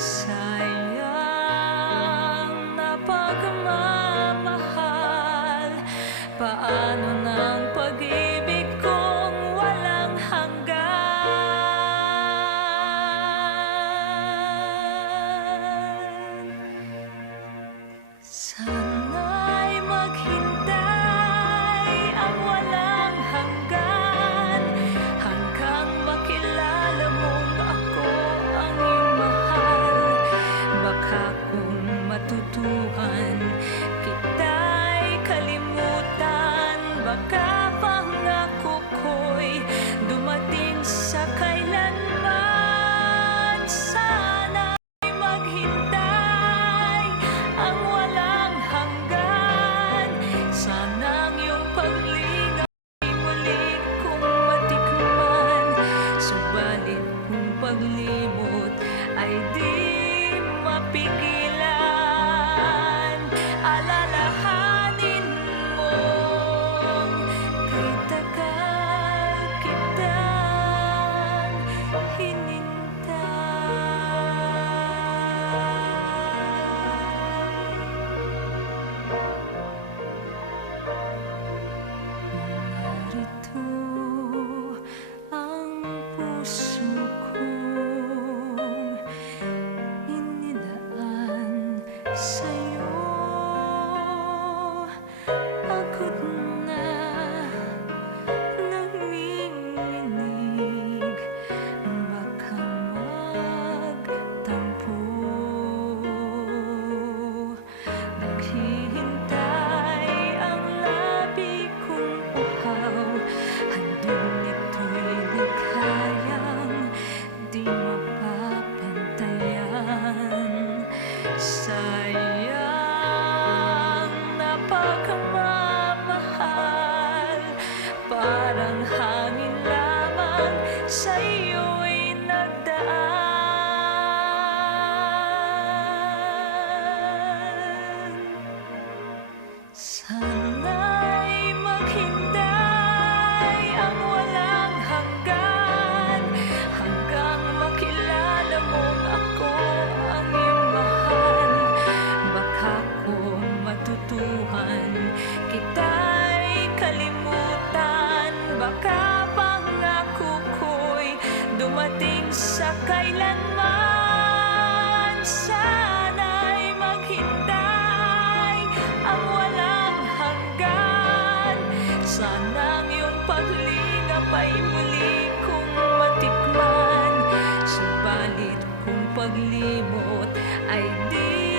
Sayang na pagmamahal, paano ng pag-ibig kong walang hanggan? Sana'y maghintay ang walang hanggan, hanggang makilala mong ako ang iyong mahal. Baka kung matutuhan kita'y kalimutan, baka pangako ko'y dumating sa kailanman. Sana'y maghintay ang walang hanggan, sanang iyong paglingap ay muli kong matikman. Subalit kung paglimot ay di mapigilan, alalahanin mong kay tagal kitang hinintay. Narito ang puso kong inilaan sa'yo. Pagod na nanginginig, baka magtampo. Naghihintay ang labi kong uhaw, handog nito'y ligayang di mapapantayan. Sayang na pagmamahal, parang hangin lamang sa iyo'y nagdaan. Sana'y maghintay ang walang hanggan, hanggang makilala mong ako ang iyong mahal. Baka kung matutuhan kita'y kalimutan, baka pangako ko'y dumating sa kailanman. Sana'y maghintay ang walang hanggan, sanang iyong paglingap ay muli kong matikman. Subalit kung paglimot ay di